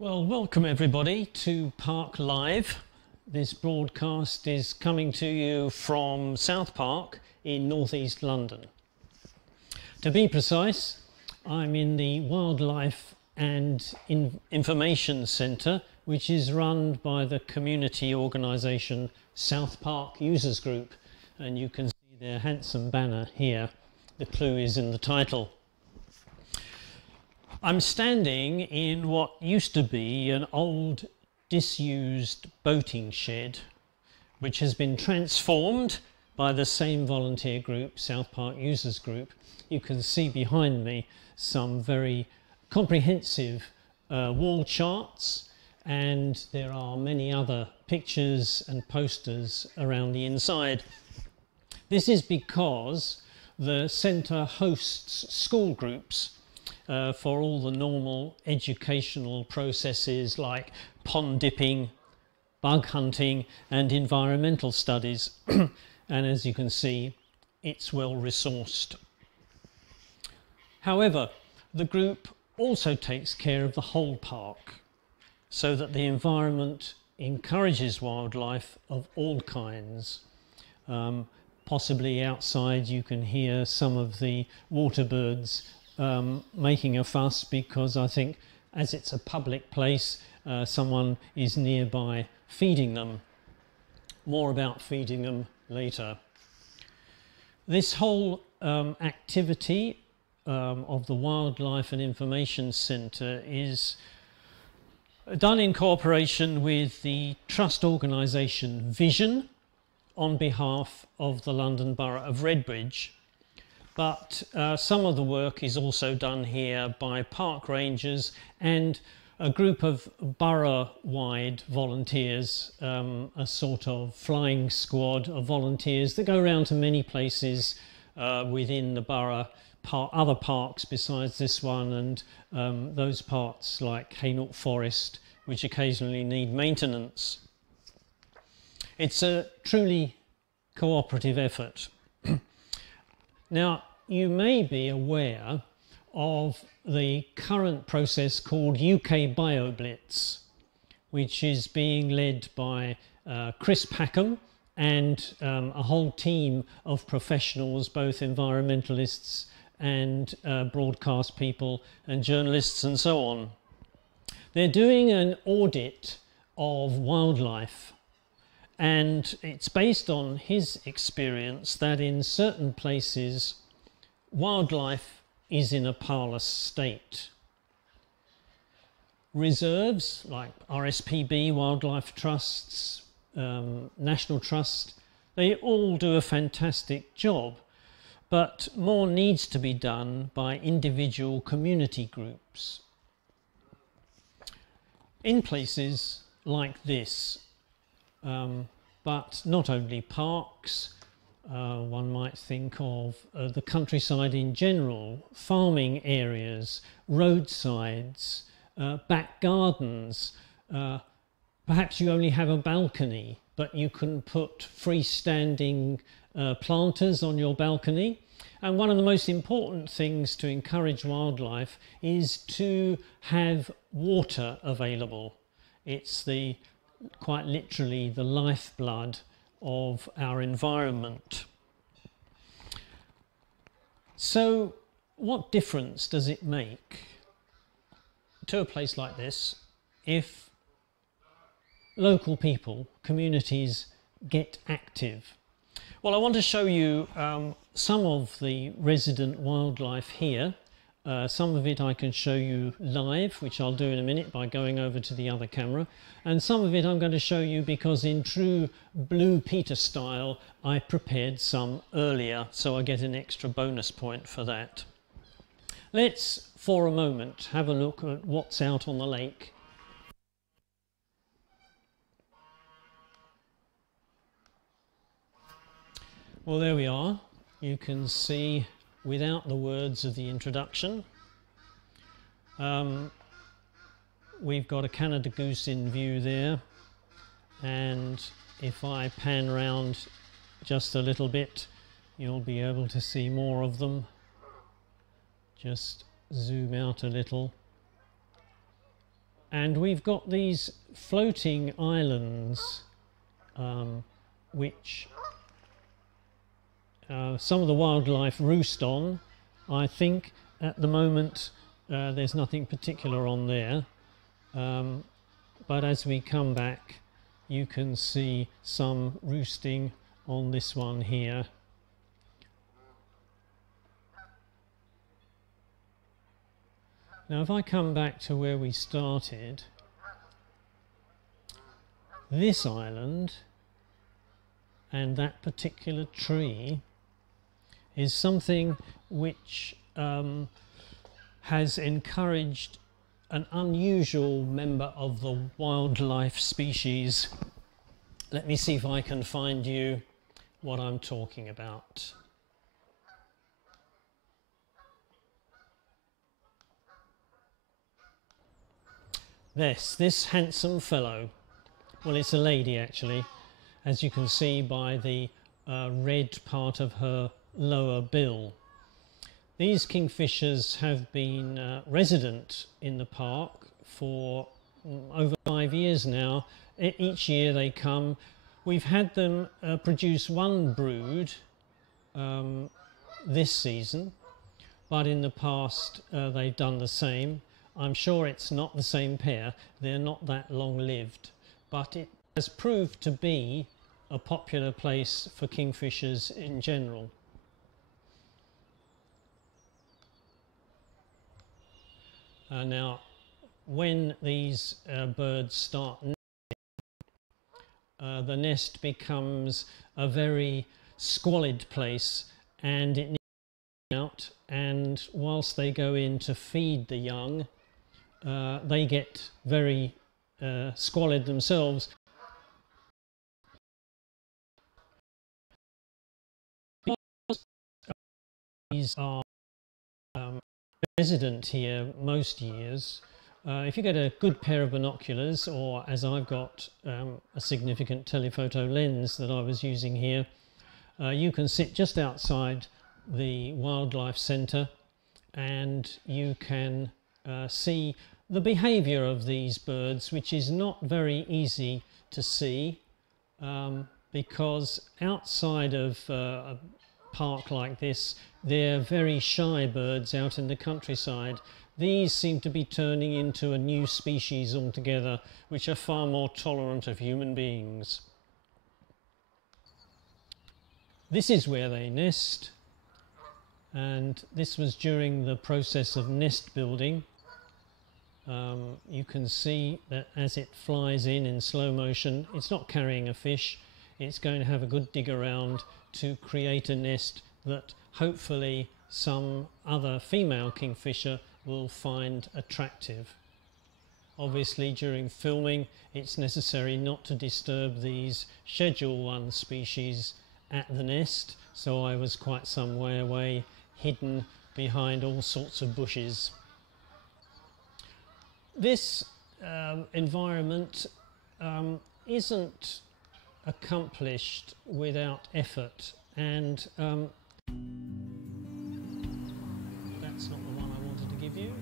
Well, welcome everybody to Park Live. This broadcast is coming to you from South Park in northeast London. To be precise, I'm in the Wildlife and Information Centre, which is run by the community organisation South Park Users Group, and you can see their handsome banner here. The clue is in the title. I'm standing in what used to be an old disused boating shed, which has been transformed by the same volunteer group, South Park Users Group. You can see behind me some very comprehensive wall charts, and there are many other pictures and posters around the inside. This is because the centre hosts school groups for all the normal educational processes like pond dipping, bug hunting and environmental studies. And as you can see, it's well resourced. However, the group also takes care of the whole park so that the environment encourages wildlife of all kinds. Possibly outside you can hear some of the water birds making a fuss because I think as it's a public place, someone is nearby feeding them. More about feeding them later. This whole activity of the Wildlife and Information Centre is done in cooperation with the trust organisation Vision on behalf of the London Borough of Redbridge. But some of the work is also done here by park rangers and a group of borough-wide volunteers, a sort of flying squad of volunteers that go around to many places within the borough, other parks besides this one, and those parts like Hainault Forest, which occasionally need maintenance. It's a truly cooperative effort. Now, you may be aware of the current process called UK BioBlitz, which is being led by Chris Packham and a whole team of professionals, both environmentalists and broadcast people and journalists and so on. They're doing an audit of wildlife, and it's based on his experience that in certain places wildlife is in a parlous state. Reserves like RSPB, wildlife trusts, National Trust, they all do a fantastic job, but more needs to be done by individual community groups. In places like this, but not only parks, one might think of the countryside in general, farming areas, roadsides, back gardens. Perhaps you only have a balcony, but you can put freestanding planters on your balcony. And one of the most important things to encourage wildlife is to have water available. It's quite literally the lifeblood of our environment. So what difference does it make to a place like this if local people, communities, get active? Well, I want to show you some of the resident wildlife here. Some of it I can show you live, which I'll do in a minute by going over to the other camera. And some of it I'm going to show you because in true Blue Peter style, I prepared some earlier, so I get an extra bonus point for that. Let's, for a moment, have a look at what's out on the lake. Well, there we are. You can see without the words of the introduction. We've got a Canada goose in view there, and if I pan round just a little bit, you'll be able to see more of them. Just zoom out a little. And we've got these floating islands which some of the wildlife roost on. I think at the moment there's nothing particular on there, but as we come back you can see some roosting on this one here. Now if I come back to where we started, this island and that particular tree is something which has encouraged an unusual member of the wildlife species. Let me see if I can find you what I'm talking about. This handsome fellow, well, it's a lady actually, as you can see by the red part of her lower bill. These kingfishers have been resident in the park for over 5 years now. Each year they come. We've had them produce one brood this season, but in the past they've done the same. I'm sure it's not the same pair, they're not that long-lived, but it has proved to be a popular place for kingfishers in general. Now, when these birds start nesting, the nest becomes a very squalid place, and it needs to be out, and whilst they go in to feed the young, they get very squalid themselves. These are resident here most years. If you get a good pair of binoculars, or as I've got a significant telephoto lens that I was using here, you can sit just outside the wildlife centre and you can see the behaviour of these birds, which is not very easy to see because outside of a park like this, they're very shy birds out in the countryside. These seem to be turning into a new species altogether, which are far more tolerant of human beings. This is where they nest, and this was during the process of nest building. You can see that as it flies in slow motion, it's not carrying a fish, it's going to have a good dig around to create a nest that hopefully some other female kingfisher will find attractive. Obviously during filming it's necessary not to disturb these Schedule 1 species at the nest, so I was quite some way away, hidden behind all sorts of bushes. This environment isn't accomplished without effort, and that's not the one I wanted to give you,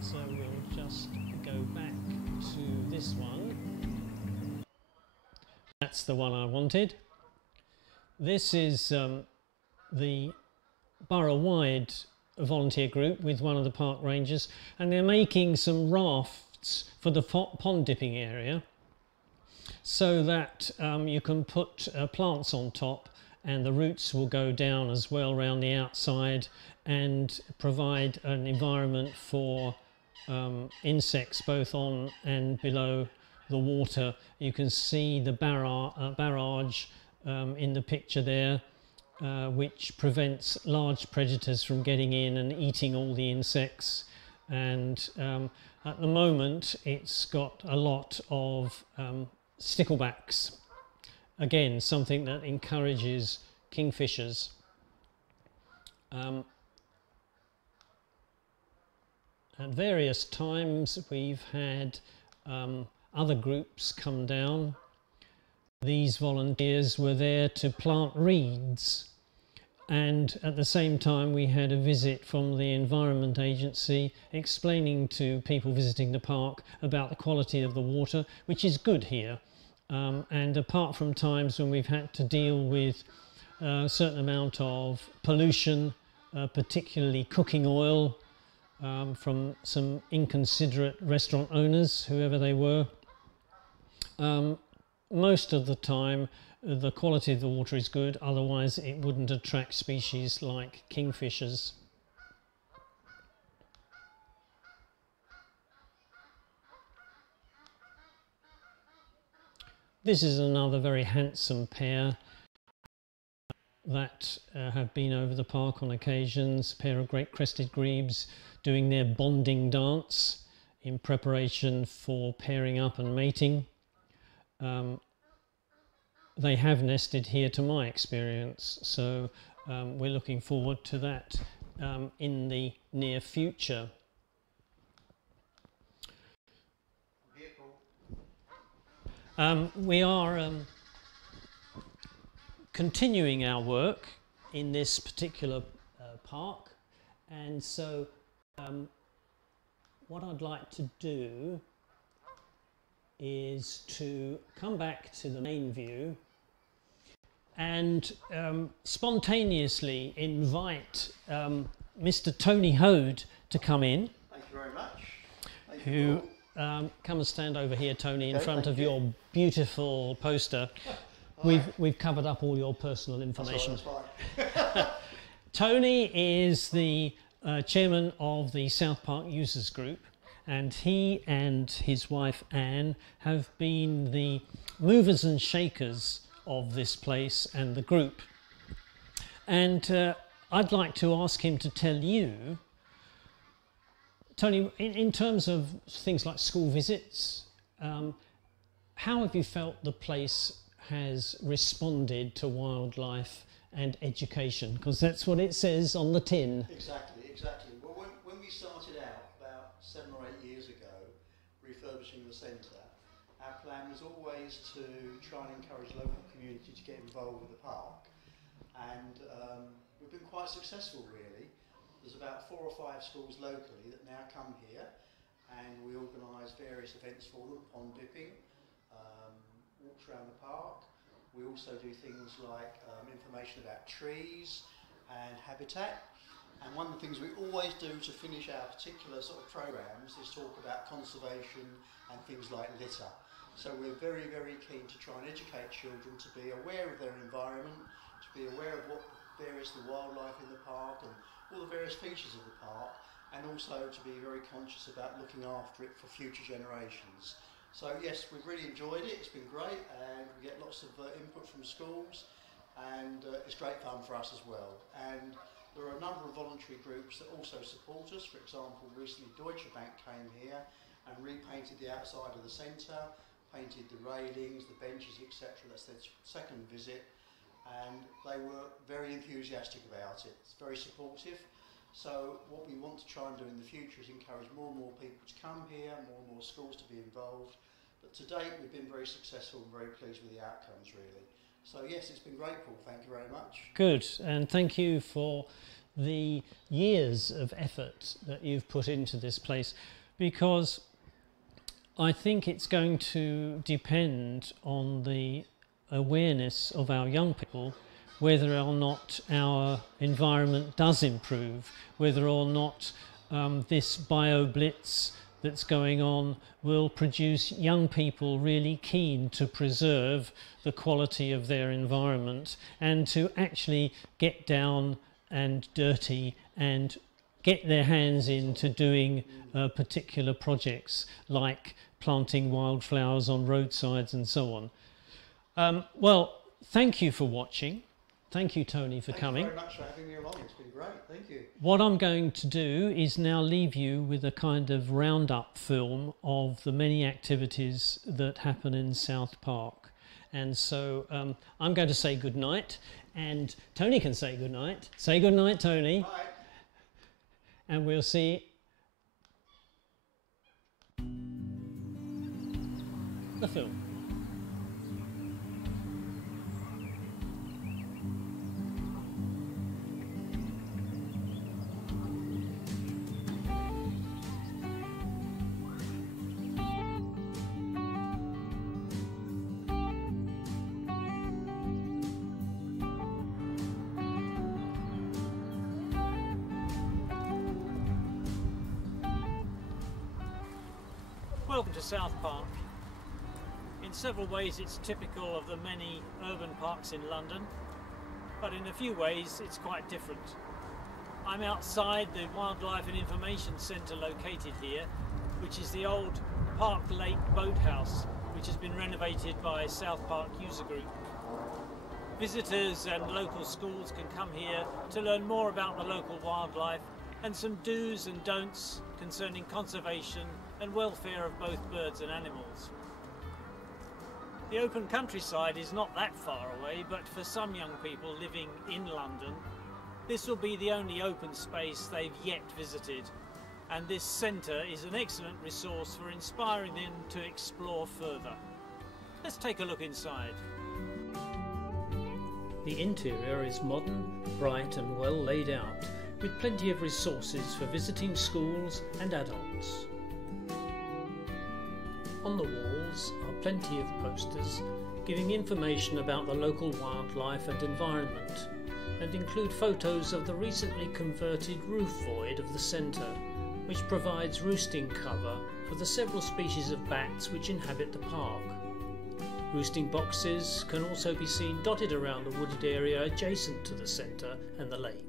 so we'll just go back to this one. That's the one I wanted. This is the borough-wide volunteer group with one of the park rangers, and they're making some rafts for the pond dipping area so that you can put plants on top, and the roots will go down as well around the outside and provide an environment for insects both on and below the water. You can see the barrage in the picture there, which prevents large predators from getting in and eating all the insects. And at the moment it's got a lot of sticklebacks, again something that encourages kingfishers. At various times we've had other groups come down. These volunteers were there to plant reeds And at the same time we had a visit from the Environment Agency explaining to people visiting the park about the quality of the water, which is good here. And apart from times when we've had to deal with a certain amount of pollution, particularly cooking oil, from some inconsiderate restaurant owners, whoever they were, most of the time the quality of the water is good, otherwise it wouldn't attract species like kingfishers. This is another very handsome pair that have been over the park on occasions, a pair of great crested grebes doing their bonding dance in preparation for pairing up and mating. They have nested here to my experience, so we're looking forward to that in the near future. We are continuing our work in this particular park, and so what I'd like to do is to come back to the main view and spontaneously invite Mr. Tony Hode to come in. Thank you very much. Who come and stand over here, Tony, in front of your beautiful poster. We've covered up all your personal information. That's fine. Tony is the chairman of the South Park Users Group, and he and his wife Anne have been the movers and shakers of this place and the group. And I'd like to ask him to tell you, Tony, in terms of things like school visits, how have you felt the place has responded to wildlife and education? Because that's what it says on the tin. Exactly. Well, when we started out about 7 or 8 years ago, refurbishing the centre, our plan was always to try and encourage local community to get involved with the park. And we've been quite successful, really. There's about 4 or 5 schools locally that now come here, and we organise various events for them, pond dipping, walks around the park. We also do things like information about trees and habitat. And one of the things we always do to finish our particular sort of programmes is talk about conservation and things like litter. So we're very, very keen to try and educate children to be aware of their environment, to be aware of what varies the wildlife in the park and all the various features of the park, and also to be very conscious about looking after it for future generations. So yes, we've really enjoyed it, it's been great, and we get lots of input from schools, and it's great fun for us as well. And there are a number of voluntary groups that also support us. For example, recently Deutsche Bank came here and repainted the outside of the centre, painted the railings, the benches, etc. That's their second visit, and they were very enthusiastic about it. It's very supportive. So what we want to try and do in the future is encourage more and more people to come here, more and more schools to be involved. But to date we've been very successful and very pleased with the outcomes, really. So yes, it's been great, Paul. Thank you very much. Good, and thank you for the years of effort that you've put into this place, because I think it's going to depend on the awareness of our young people whether or not our environment does improve, whether or not this bio-blitz that's going on will produce young people really keen to preserve the quality of their environment and to actually get down and dirty and get their hands into doing particular projects like planting wildflowers on roadsides and so on. Well, thank you for watching. Thank you, Tony, for coming. Thank you very much for having me along. It's been great. Thank you. What I'm going to do is now leave you with a kind of roundup film of the many activities that happen in South Park. And so I'm going to say good night, and Tony can say good night. Say good night, Tony. Bye. And we'll see the film. Welcome to South Park. In several ways it's typical of the many urban parks in London, but in a few ways it's quite different. I'm outside the Wildlife and Information Centre located here, which is the old Park Lake Boathouse, which has been renovated by South Park User Group. Visitors and local schools can come here to learn more about the local wildlife and some do's and don'ts concerning conservation and welfare of both birds and animals. The open countryside is not that far away, but for some young people living in London, this will be the only open space they've yet visited, and this centre is an excellent resource for inspiring them to explore further. Let's take a look inside. The interior is modern, bright and well laid out, with plenty of resources for visiting schools and adults. On the walls are plenty of posters giving information about the local wildlife and environment, and include photos of the recently converted roof void of the centre, which provides roosting cover for the several species of bats which inhabit the park. Roosting boxes can also be seen dotted around the wooded area adjacent to the centre and the lake.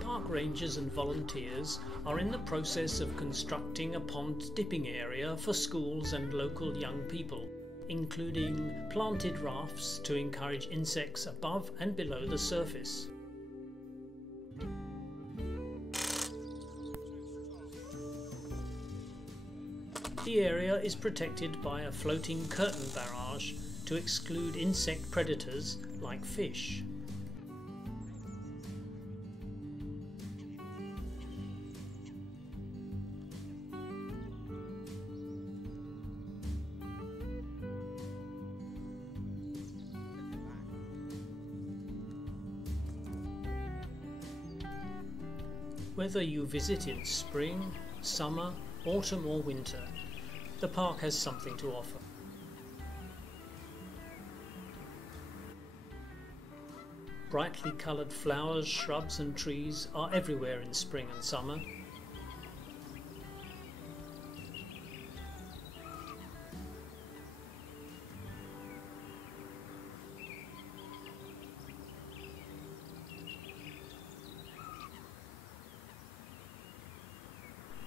Park rangers and volunteers are in the process of constructing a pond dipping area for schools and local young people, including planted rafts to encourage insects above and below the surface. The area is protected by a floating curtain barrage to exclude insect predators like fish. Whether you visit in spring, summer, autumn or winter, the park has something to offer. Brightly coloured flowers, shrubs and trees are everywhere in spring and summer.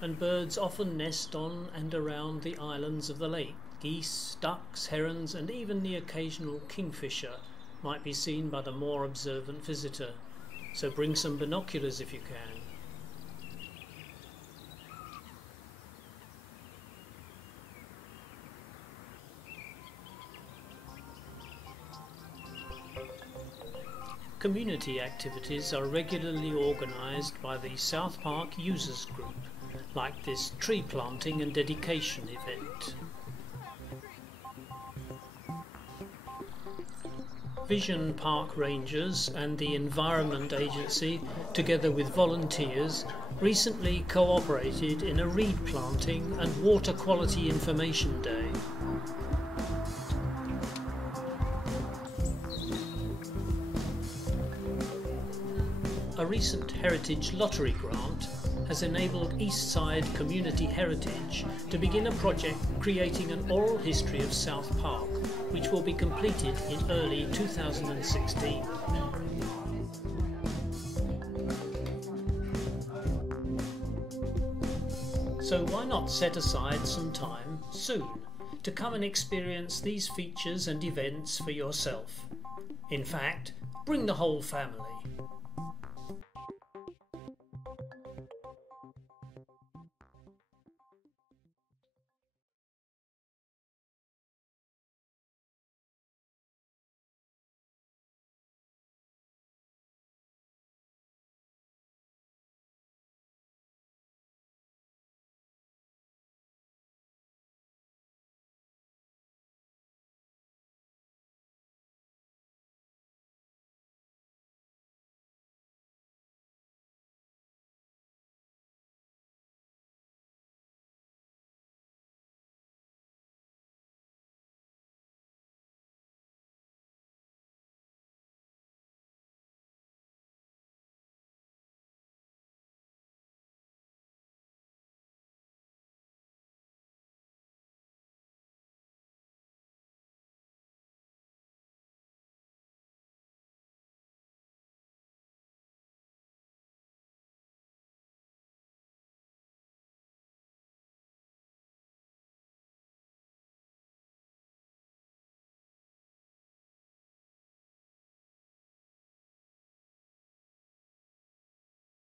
And birds often nest on and around the islands of the lake. Geese, ducks, herons and even the occasional kingfisher might be seen by the more observant visitor, so bring some binoculars if you can. Community activities are regularly organised by the South Park Users Group, like this tree planting and dedication event. Vision Park Rangers and the Environment Agency, together with volunteers, recently cooperated in a reed planting and water quality information day. A recent Heritage Lottery grant has enabled East Side Community Heritage to begin a project creating an oral history of South Park, which will be completed in early 2016. So why not set aside some time soon to come and experience these features and events for yourself? In fact, bring the whole family.